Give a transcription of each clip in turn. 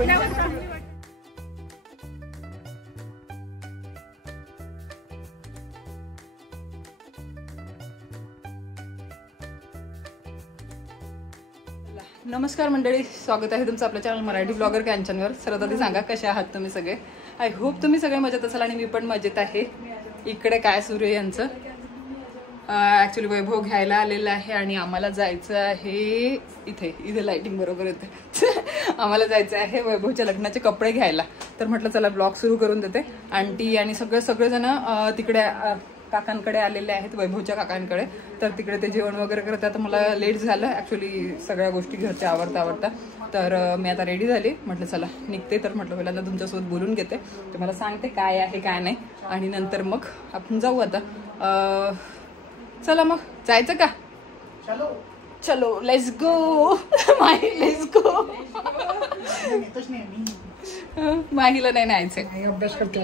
नमस्कार मंडळी, स्वागत आहे तुमचं आपल्या चॅनल मराठी ब्लॉगर कॅन्चनवर. सर्वात आधी सांगा कसे आहात तुम्ही सगळे. आय होप तुम्ही सगळे मजेत असाल आणि मी पण मजेत आहे. इकडे काय सुरू आहे यांचं, ॲक्च्युली वैभव घ्यायला आलेला आहे आणि आम्हाला जायचं आहे इथे लाइटिंग बरोबर येते आम्हाला जायचं आहे वैभवच्या लग्नाचे कपडे घ्यायला. तर म्हटलं चला ब्लॉग सुरू करून देते. आंटी आणि सगळेजण तिकडे काकांकडे आलेले आहेत, वैभवच्या काकांकडे. तर तिकडे ते जेवण वगैरे करत. आता मला लेट झालं ॲक्च्युली सगळ्या गोष्टी घरच्या आवरता. तर मी आता रेडी झाली. म्हटलं चला निघते. तर म्हटलं पहिल्यांदा तुमच्यासोबत बोलून घेते, तर मला सांगते काय आहे काय नाही, आणि नंतर मग आपण जाऊ. आता चला मग जायचं का? चलो let's go Mahi, let's go. माहीला नाही न्यायचंय, अभ्यास करतो.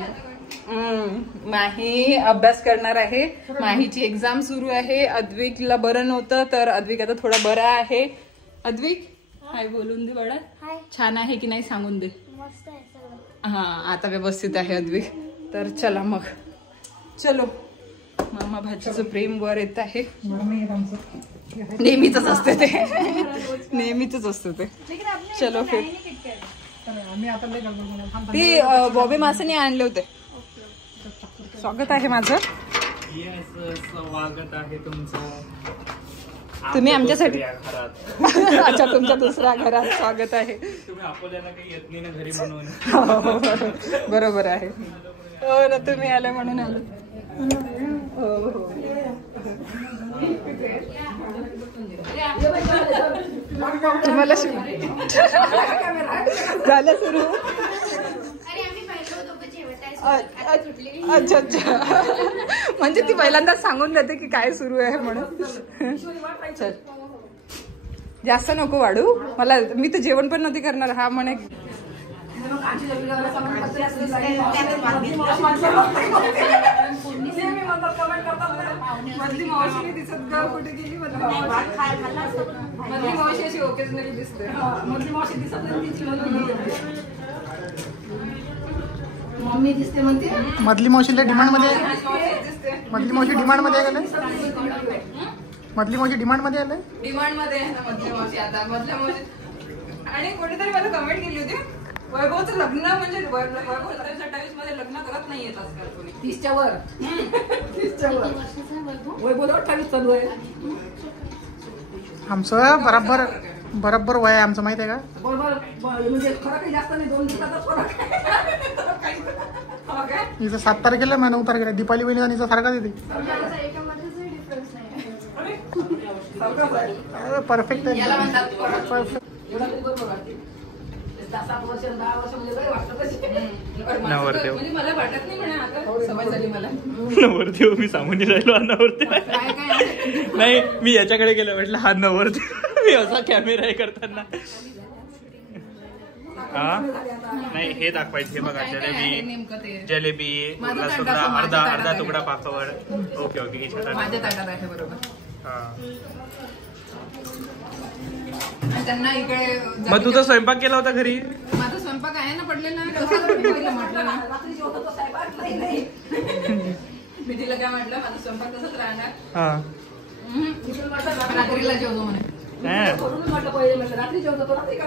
माही अभ्यास करणार आहे. माहीची एक्झाम सुरू आहे. अद्विकला बरं नव्हतं, तर अद्विक आता थोडा बरा आहे. अद्विक हाय बोलून दे बडा. छान आहे की नाही सांगून दे. हा आता व्यवस्थित आहे अद्विक. तर चला मग चलो. मामा भाजीचं प्रेम वर येत आहे. नेहमीच असते ते, नेहमीच असते ते. चलो फिर. ती बॉबी मासेने आणले होते. स्वागत आहे माझं. स्वागत आहे तुमचं. तुम्ही आमच्यासाठी अच्छा तुमच्या दुसऱ्या घरात स्वागत आहे. तुम्ही अकोल्याला काही येत नाही ना घरी म्हणून. बरोबर आहे. हो ना, तुम्ही आले म्हणून आलो. तुम्हाला झालं सुरू. अच्छा अच्छा, म्हणजे ती पहिल्यांदाच सांगून देते की काय सुरू आहे म्हणून. चल जास्त नको वाढू मला, मी तर जेवण पण नव्हती करणार. हा म्हणे मधली मावशी दिसत ग, कुठे गेली मधली मावशी? अशी ओकेजनली दिसते. मधली मावशी दिसत नाही. मम्मी दिसते म्हणते. मधली मावशीला डिमांड मध्ये, मधली मावशी डिमांड मध्ये आहे. मधली मावशी डिमांड मध्ये आले. डिमांड मध्ये आहे ना मधली मावशी. आता मधल्या मावशी. आणि कोणीतरी मला कमेंट केली होती, वैभवचं लग्न म्हणजे वैभव 27 मध्ये लग्न करत नाहीयेत आजकाल कोणी. 30च्या वर. 30च्या वर. वैभव 28 चालू आहे. आमचं बरोबर वय आहे आमचं, माहित आहे का? बरोबर म्हणजे फरक काही जास्त नाही, 2 दिवसाचा फरक आहे. हिचं 7 तारखेला, 9 तारखेला दीपाली बहिणीचा हिचा सारखाच येते. परफेक्ट आहे. नवरदेव म्हणजे मला वाटत नाही म्हणा, आता सवय झाली मला. नवरदेव मी सांगून राहिलो हा नवरदेव नाही. मी याच्याकडे गेलो, म्हटलं हा नवरदेव. मी असा कॅमेरा करताना हा नाही हे दाखवायचं. हे बघा जलेबी अर्धा तुकडा पापड. ओके ओके माझ्या ताटात आहे बरोबर. हा त्यांना इकडे. मग तुझा स्वयंपाक केला होता घरी? माझा स्वयंपाक आहे ना पडलेला. म्हटलं ना मी तिला काय म्हटलं, माझा स्वयंपाक तसंच राहणार. हा रात्रीला जेवतो म्हणे.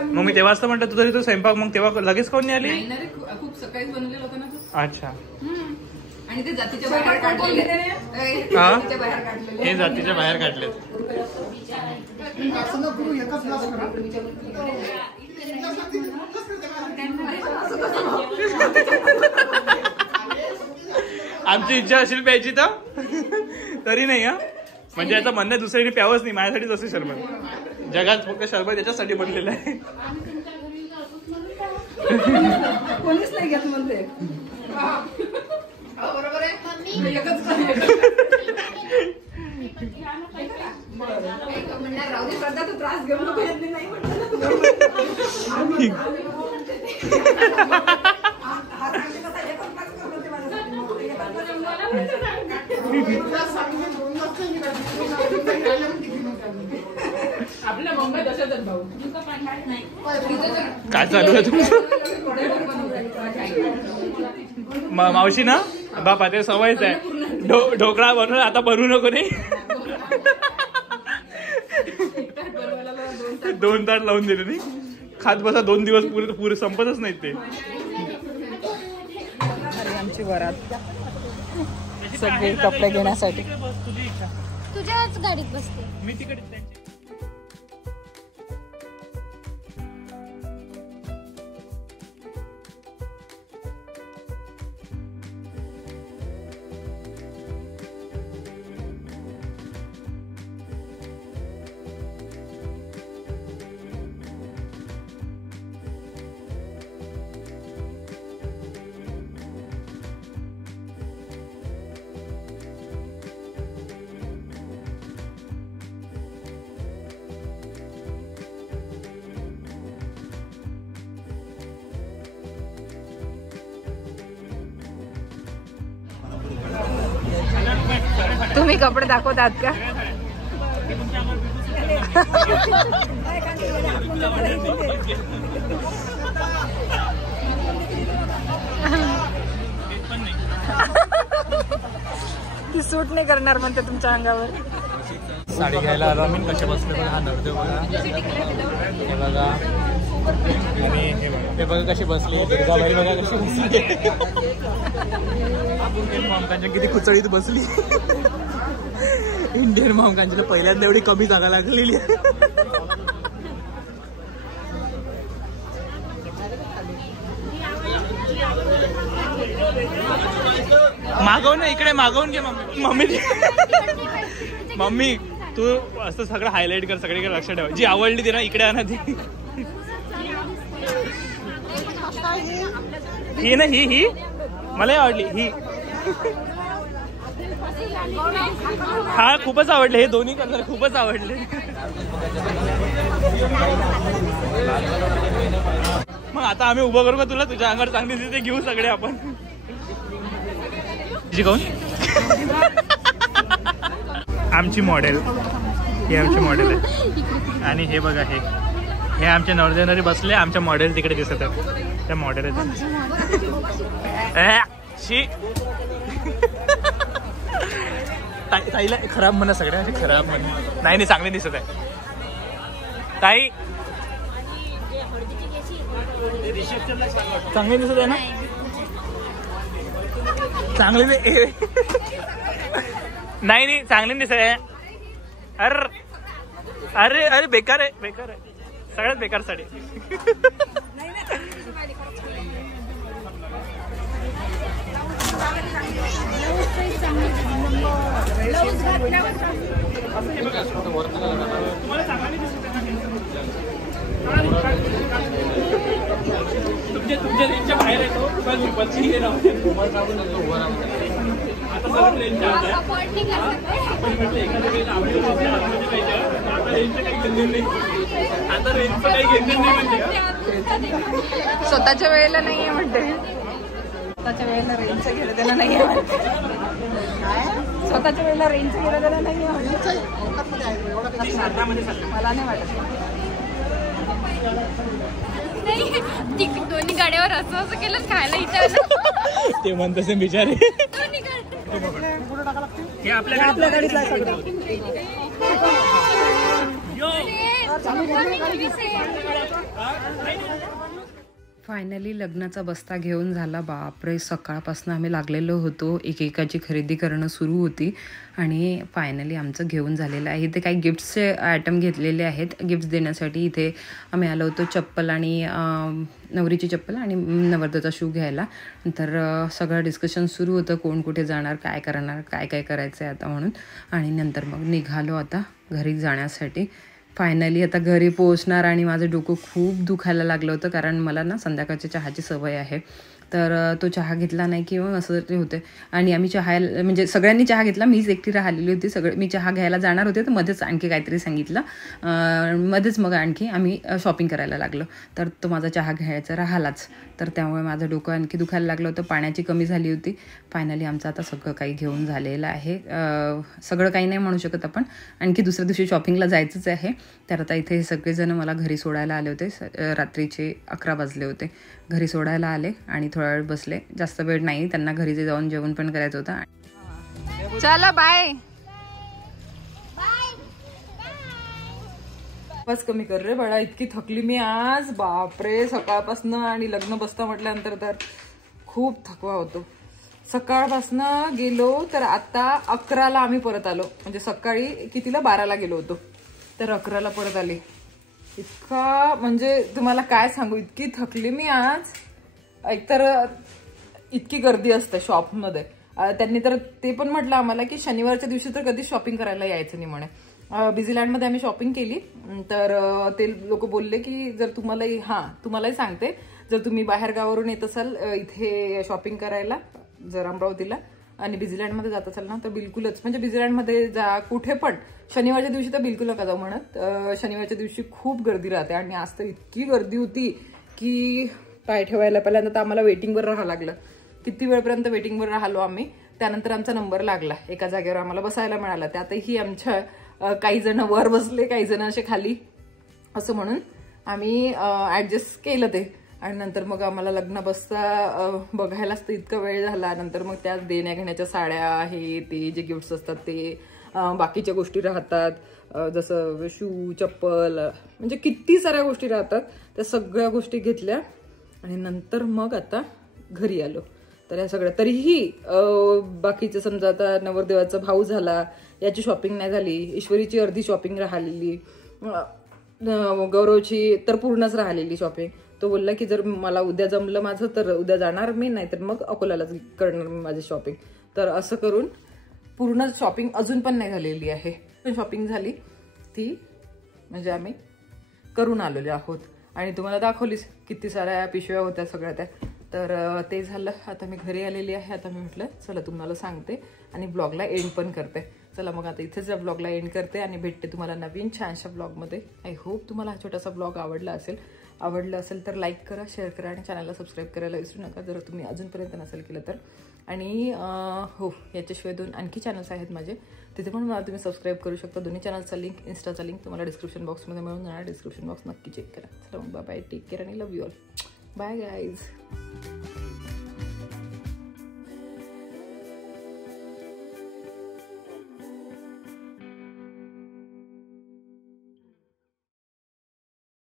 मग मी तेव्हाच तर म्हटलं तुझा तिथं स्वयंपाक, मग तेव्हा लगेच कोण आली? खूप सकाळीच बनलेलं होतं ना. अच्छा. आणि ते जातीच्या बाहेर काढलेले. हे जातीच्या बाहेर काढले. आमची इच्छा असेल प्यायची तर तरी नाही. हा म्हणजे याचं म्हणणं दुसऱ्याने प्यावंच नाही, माझ्यासाठीच असे शरबत. जगात फक्त शरबत याच्यासाठी बनलेलं आहे. कोणीच नाही घेत म्हणते. बरोबर आहे. राहू दे श्रद्धा, तू त्रास घेऊ नको. नाही आपल्या काय चालू आहे तुमचं? मावशी ना बापा ते सवयच आहे ढोकळा बनवून आता बनवू नको नाही 2 ताट लावून दिले नाही खात बसा 2 दिवस पुरे संपतच नाहीत ते. आमची वरात सगळे कपडे घेण्यासाठी तुझ्याच गाडीत बसते मी तिकडे तुम्ही कपडे दाखवतात का? ती सूट नाही करणार म्हणते तुमच्या अंगावर. साडी घ्यायला आलो आम्ही. कशा बसले बघा हा नवरदेव बघा हे बघा आणि हे बघा कशी बसली दुर्गाबाई बघा कशी बसली मामकांच्या किती खुचडीत बसली. इंडियन मामकांच्या पहिल्यांदा एवढी कमी जागा लागलेली आहे. मागवून इकडे मागवून घे मम्मी. मम्मी तू असं सगळं हायलाइट कर सगळीकडे लक्ष ठेवा जी आवडली ती ना इकडे आणा ती. ही ना ही मला आवडली ही. हा खूपच आवडले हे दोन्ही कलर खूपच आवडले. मग आता आम्ही उभं करू का तुला तुझ्या अंगावर चांगली दिसते घेऊ सगळे आपण. कोण आमची मॉडेल ही आमची मॉडेल आहे आणि हे बघा हे आमच्या नवरदेवनारी बसले. आमच्या मॉडेल तिकडे दिसत आहेत त्या मॉडेल ताईला खराब म्हणा सगळ्या खराब म्हणा नाही चांगली दिसत आहे ताई चांगली दिसत आहे ना चांगली नाही चांगली दिसत आहे. अरे अरे बेकार आहे सगळ्यात बेकार साडी. तुमच्या रेंजच्या बाहेर येतो स्वतःच्या वेळेला नाहीये म्हणते. स्वतःच्या वेळेला रेंजचं घेणं त्याला नाहीये म्हणते. स्वतःच्या वेळेला रेंजचं घेणं त्याला नाहीये म्हणते. मला नाही वाटत. दोन्ही गाड्यावर असं केलं खायला विचारलं ते म्हणतसे बिचारे. हे आपल्या गाडीतला फायनली लग्नाचा बस्ता घेऊन झाला. बापरे सकाळपासून आम्ही लागलेलो होतो. एकेकाची खरेदी करणं सुरू होती आणि फायनली आमचं घेऊन झालेलं आहे. इथे काही गिफ्ट्सचे आयटम घेतलेले आहेत. गिफ्ट्स देण्यासाठी इथे आम्ही आलो होतो. चप्पल आणि नवरीची चप्पल आणि नवरदेवाचा शू घ्यायला. नंतर सगळं डिस्कशन सुरू होतं कोण कुठे जाणार काय करणार काय करायचं आहे आता म्हणून. आणि नंतर मग निघालो आता घरी जाण्यासाठी. फायनली आता घरी पोहोचणार आणि माझं डोकं खूप दुखायला लागलं होतं कारण मला ना संध्याकाळच्या चहाची सवय आहे. तर तो चहा घेतला नाही किंवा असं ते होते. आणि आम्ही चहा म्हणजे सगळ्यांनी चहा घेतला, मीच एकटी राहिलेली होती. मी चहा घ्यायला जाणार होते तर मध्येच आणखी काहीतरी सांगितलं, मध्येच मग आणखी आम्ही शॉपिंग करायला लागलो. तर तो माझा चहा घ्यायचा राहिलाच. तर त्यामुळे माझं डोकं आणखी दुखायला लागलं होतं, पाण्याची कमी झाली होती. फायनली आमचं आता सगळं काही घेऊन झालेलं आहे. सगळं काही नाही म्हणू शकत आपण, आणखी दुसऱ्या दिवशी शॉपिंगला जायचंच आहे. तर आता इथे सगळेजण मला घरी सोडायला आले होते. रात्रीचे 11 वाजले होते. घरी सोडायला आले आणि थोडा वेळ बसले. जास्त वेळ नाही, त्यांना घरी जाऊन जेवण पण करायचं होतं. चला बाय. बस कमी कर रे बाळा, इतकी थकली मी आज, बापरे. सकाळपासून आणि लग्न बसता म्हटल्यानंतर तर खूप थकवा होतो. सकाळपासून गेलो तर आता 11ला आम्ही परत आलो. म्हणजे सकाळी कितीला 12ला गेलो होतो, तर 11ला परत आले. इतका म्हणजे तुम्हाला काय सांगू, इतकी थकली मी आज. एकतर इतकी गर्दी असते शॉपमध्ये. त्यांनी तर ते पण म्हटलं आम्हाला की शनिवारच्या दिवशी तर कधीच शॉपिंग करायला यायचं नाही म्हणे. बिझीलँडमध्ये आम्ही शॉपिंग केली तर ते लोक बोलले की जर तुम्हालाही सांगते, जर तुम्ही बाहेर गावावरून येत असाल इथे शॉपिंग करायला जर अमरावतीला आणि बिझीलँडमध्ये जात असाल ना, तर बिलकुलच म्हणजे बिझीलँडमध्ये जा कुठे पण शनिवारच्या दिवशी तर बिलकुल नका जाऊ म्हणत. शनिवारच्या दिवशी खूप गर्दी राहते आणि आज तर इतकी गर्दी होती की पाय ठेवायला पहिल्यांदा तर आम्हाला वेटिंगवर राहावं लागलं. किती वेळपर्यंत वेटिंगवर राहिलो आम्ही. त्यानंतर आमचा नंबर लागला, एका जागेवर आम्हाला बसायला मिळाला. त्यातही आमच्या काही जण वर बसले, काही जण असे खाली, असं म्हणून आम्ही ऍडजस्ट केलं ते. आणि नंतर मग आम्हाला लग्न बसता बघायलाच तर इतका वेळ झाला. नंतर मग त्या देण्या घेण्याच्या साड्या, हे ते जे गिफ्ट्स असतात ते, बाकीच्या गोष्टी राहतात, जसं शू, चप्पल, म्हणजे किती साऱ्या गोष्टी राहतात. त्या सगळ्या गोष्टी घेतल्या आणि नंतर मग आता घरी आलो. तर या सगळ्या तरीही बाकीचं समजा आता नवरदेवाचा भाऊ झाला, याची शॉपिंग नाही झाली, ईश्वरीची अर्धी शॉपिंग राहिलेली, गौरवची तर पूर्णच राहिलेली शॉपिंग. तो बोलला की जर मला उद्या जमलं माझं तर उद्या जाणार मी, नाही तर मग अकोल्यालाच करणार मी माझी शॉपिंग. तर असं करून पूर्ण शॉपिंग अजून पण नाही झालेली आहे. पण शॉपिंग झाली ती म्हणजे आम्ही करून आलेलो आहोत आणि तुम्हाला दाखवलीच किती साऱ्या पिशव्या होत्या सगळ्या त्या. तर ते झालं. आता मी घरी आलेली आहे. आता मी म्हटलं चला तुम्हाला सांगते आणि ब्लॉगला एंड पण करते. चला मग आता इथेच ब्लॉगला एंड करते आणि भेटते तुम्हाला नवीन छानशा ब्लॉगमध्ये. आय होप तुम्हाला हा छोटासा ब्लॉग आवडला असेल तर लाईक करा, शेअर करा आणि चॅनलला सबस्क्राईब करायला विसरू नका जर तुम्ही अजूनपर्यंत नसेल केलं तर. आणि हो, याच्याशिवाय 2 आणखी चॅनल्स आहेत माझे, तिथे पण मला तुम्ही सबस्क्राईब करू शकता. दोन्ही चॅनलचा लिंक, इन्स्टाचा लिंक तुम्हाला डिस्क्रिप्शन बॉक्समध्ये मिळून जाणार. डिस्क्रिप्शन बॉक्स नक्की चेक करा. चला मग बाय, टेक केअर आणि love you all. Bye guys.